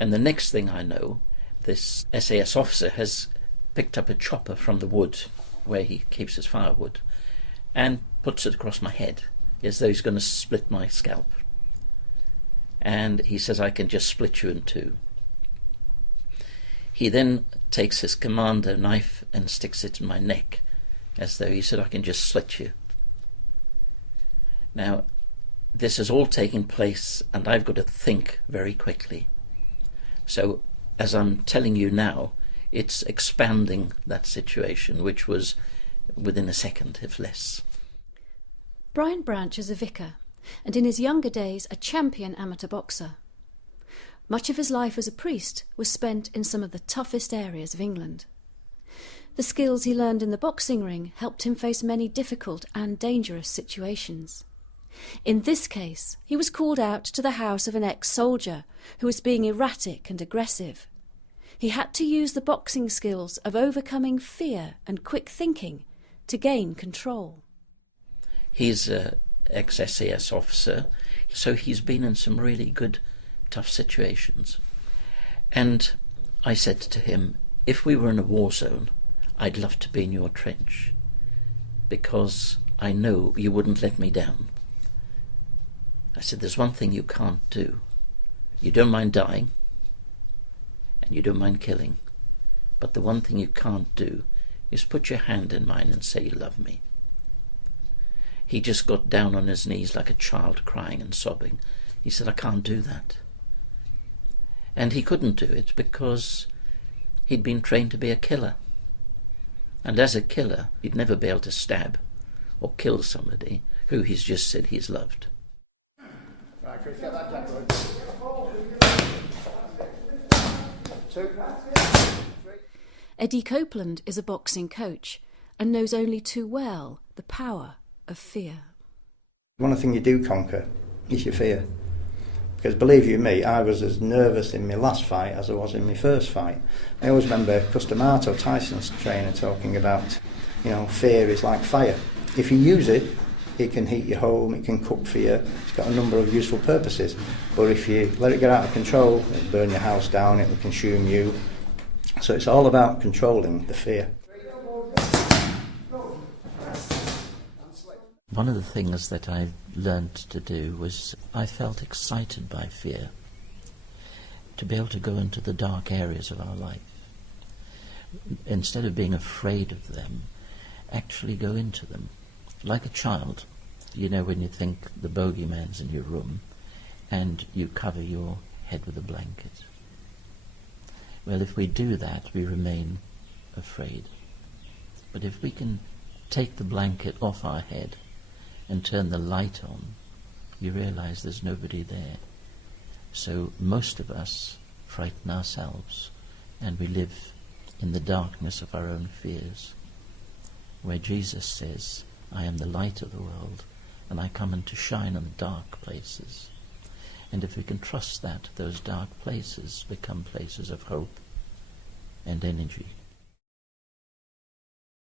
And the next thing I know, this SAS officer has picked up a chopper from the wood where he keeps his firewood and puts it across my head as though he's going to split my scalp. And he says, I can just split you in two. He then takes his commando knife and sticks it in my neck as though he said, I can just slit you. Now, this is all taking place and I've got to think very quickly. So, as I'm telling you now, it's expanding that situation, which was within a second, if less. Brian Branch is a vicar, and in his younger days a champion amateur boxer. Much of his life as a priest was spent in some of the toughest areas of England. The skills he learned in the boxing ring helped him face many difficult and dangerous situations. In this case, he was called out to the house of an ex-soldier who was being erratic and aggressive. He had to use the boxing skills of overcoming fear and quick thinking to gain control. He's an ex-SAS officer, so he's been in some really good, tough situations. And I said to him, if we were in a war zone, I'd love to be in your trench, because I know you wouldn't let me down. I said, there's one thing you can't do. You don't mind dying, and you don't mind killing, but the one thing you can't do is put your hand in mine and say you love me. He just got down on his knees like a child, crying and sobbing. He said, I can't do that. And he couldn't do it because he'd been trained to be a killer. And as a killer, he'd never be able to stab or kill somebody who he's just said he's loved. Right, Chris, get that jack going. 2, 3. Eddie Copeland is a boxing coach and knows only too well the power of fear. One thing you do conquer is your fear. Because believe you me, I was as nervous in my last fight as I was in my first fight. I always remember Custamato, Tyson's trainer, talking about, fear is like fire. If you use it, it can heat your home, it can cook for you, it's got a number of useful purposes. But if you let it get out of control, it'll burn your house down, it will consume you. So it's all about controlling the fear. One of the things that I learned to do was I felt excited by fear, to be able to go into the dark areas of our life. Instead of being afraid of them, actually go into them. Like a child, when you think the bogeyman's in your room and you cover your head with a blanket. Well, if we do that, we remain afraid. But if we can take the blanket off our head and turn the light on, you realize there's nobody there. So most of us frighten ourselves, and we live in the darkness of our own fears, where Jesus says, I am the light of the world, and I come in to shine on the dark places. And if we can trust that, those dark places become places of hope and energy.